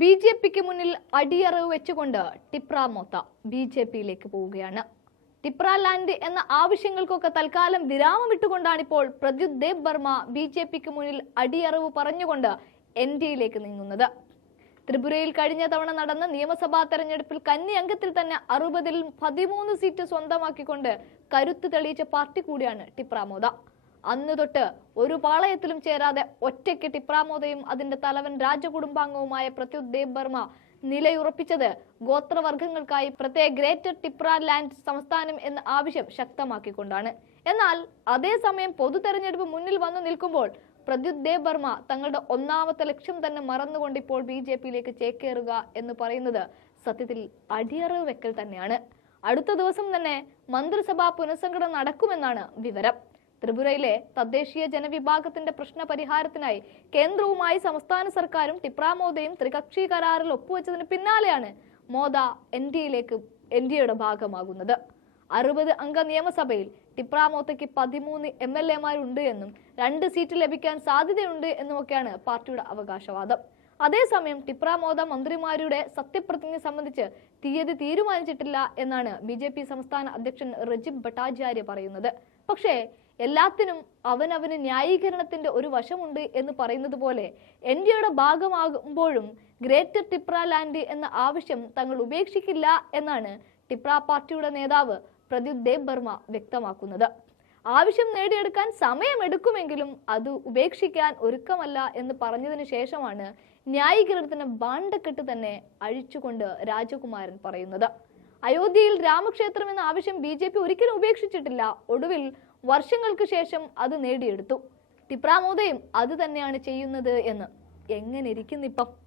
B J പിക്ക് മുന്നിൽ അടിയറവ് വെച്ചുകൊണ്ട് ടിപ്ര മോത്ത ബി ജെ പിയിലേക്ക് പോവുകയാണ്. ടിപ്ര ലാൻഡ് എന്ന ആവശ്യങ്ങൾക്കൊക്കെ തൽക്കാലം വിരാമം ഇട്ടുകൊണ്ടാണിപ്പോൾ പ്രദ്യുത് ദേബ് ബർമ ബി ജെ പിക്ക് മുന്നിൽ അടിയറവ് പറഞ്ഞുകൊണ്ട് എൻ ഡി എയിലേക്ക് നീങ്ങുന്നത്. ത്രിപുരയിൽ കഴിഞ്ഞ തവണ നടന്ന നിയമസഭാ തെരഞ്ഞെടുപ്പിൽ കന്നി അംഗത്തിൽ തന്നെ അറുപതിൽ പതിമൂന്ന് സീറ്റ് സ്വന്തമാക്കിക്കൊണ്ട് കരുത്ത് തെളിയിച്ച പാർട്ടി കൂടിയാണ് ടിപ്രാമോദ അന്ന് തൊട്ട് ഒരു പാളയത്തിലും ചേരാതെ ഒറ്റയ്ക്ക് ടിപ്രാമോദയും അതിന്റെ തലവൻ രാജകുടുംബാംഗവുമായ പ്രത്യുത് ദേവ് ബർമ നിലയുറപ്പിച്ചത് ഗോത്രവർഗങ്ങൾക്കായി പ്രത്യേക ഗ്രേറ്റർ ടിപ്ര ലാൻഡ് സംസ്ഥാനം എന്ന ആവശ്യം ശക്തമാക്കിക്കൊണ്ടാണ്. എന്നാൽ അതേസമയം പൊതു തെരഞ്ഞെടുപ്പ് മുന്നിൽ വന്നു നിൽക്കുമ്പോൾ പ്രദ്യുത് ദേവ് ബർമ തങ്ങളുടെ ഒന്നാമത്തെ ലക്ഷ്യം തന്നെ മറന്നുകൊണ്ട് ഇപ്പോൾ ബി ജെ പിയിലേക്ക് ചേക്കേറുക എന്ന് പറയുന്നത് സത്യത്തിൽ അടിയറവ് വെക്കൽ തന്നെയാണ്. അടുത്ത ദിവസം തന്നെ മന്ത്രിസഭാ പുനഃസംഘടന നടക്കുമെന്നാണ് വിവരം. ത്രിപുരയിലെ തദ്ദേശീയ ജനവിഭാഗത്തിന്റെ പ്രശ്ന പരിഹാരത്തിനായി കേന്ദ്രവുമായി സംസ്ഥാന സർക്കാരും ടിപ്രാമോദയും ത്രികക്ഷി കരാറിൽ ഒപ്പുവെച്ചതിന് പിന്നാലെയാണ് മോദ എൻ ഡി എയിലേക്ക് എൻ ഡി എയുടെ ഭാഗമാകുന്നത്. അറുപത് അംഗ നിയമസഭയിൽ ടിപ്രാമോത്തയ്ക്ക് പതിമൂന്ന് എം എൽ എമാരുണ്ട് എന്നും രണ്ട് സീറ്റ് ലഭിക്കാൻ സാധ്യതയുണ്ട് എന്നുമൊക്കെയാണ് പാർട്ടിയുടെ അവകാശവാദം. അതേസമയം ടിപ്രാമോദ മന്ത്രിമാരുടെ സത്യപ്രതിജ്ഞ സംബന്ധിച്ച് തീയതി തീരുമാനിച്ചിട്ടില്ല എന്നാണ് ബി സംസ്ഥാന അധ്യക്ഷൻ റജിബ് ഭട്ടാചാര്യ പറയുന്നത്. പക്ഷേ എല്ലാത്തിനും അവനവന് ന്യായീകരണത്തിന്റെ ഒരു വശമുണ്ട് എന്ന് പറയുന്നത് പോലെ ഇന്ത്യയുടെ ഭാഗമാകുമ്പോഴും ഗ്രേറ്റർ ടിപ്ര ലാൻഡ് എന്ന ആവശ്യം തങ്ങൾ ഉപേക്ഷിക്കില്ല എന്നാണ് ടിപ്ര പാർട്ടിയുടെ നേതാവ് പ്രദീപ് ദേബ് ബർമ്മ വ്യക്തമാക്കുന്നത്. ആവശ്യം നേടിയെടുക്കാൻ സമയമെടുക്കുമെങ്കിലും അത് ഉപേക്ഷിക്കാൻ ഒരുക്കമല്ല എന്ന് പറഞ്ഞതിന് ശേഷമാണ് ന്യായീകരണത്തിന് ബാണ്ടക്കെട്ട് തന്നെ അഴിച്ചുകൊണ്ട് രാജകുമാരൻ പറയുന്നത്. അയോധ്യയിൽ രാമക്ഷേത്രം എന്ന ആവശ്യം ബി ജെ പി ഒരിക്കലും ഉപേക്ഷിച്ചിട്ടില്ല. ഒടുവിൽ വർഷങ്ങൾക്ക് ശേഷം അത് നേടിയെടുത്തു. ടിപ്രാമോദയും അത് തന്നെയാണ് ചെയ്യുന്നത് എന്ന്. എങ്ങനെ ഇരിക്കുന്നിപ്പം?